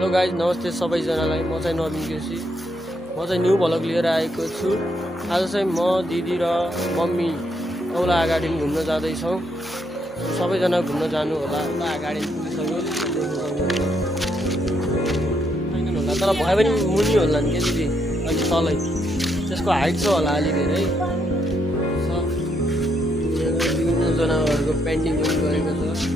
Hello guys, नमस्ते सबैजनालाई। म चाहिँ नवीन केसी। म चाहिँ न्यू भ्लग लिएर आएको छु। आज चाहिँ म दिदी र मम्मी औला अगाडि घुम्न जाँदैछौँ। सबैजना घुम्न जानु होला। अगाडि पुगिसक्यो होला, तर भए पनि मुनि होला नि के दिदी, अलि तलै त्यसको हाइट छ होला अलि धेरै। विभिन्न जनावरहरूको पेन्टिङ पनि गरेको छ है।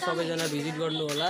सबैजना भिजिट गर्नु होला।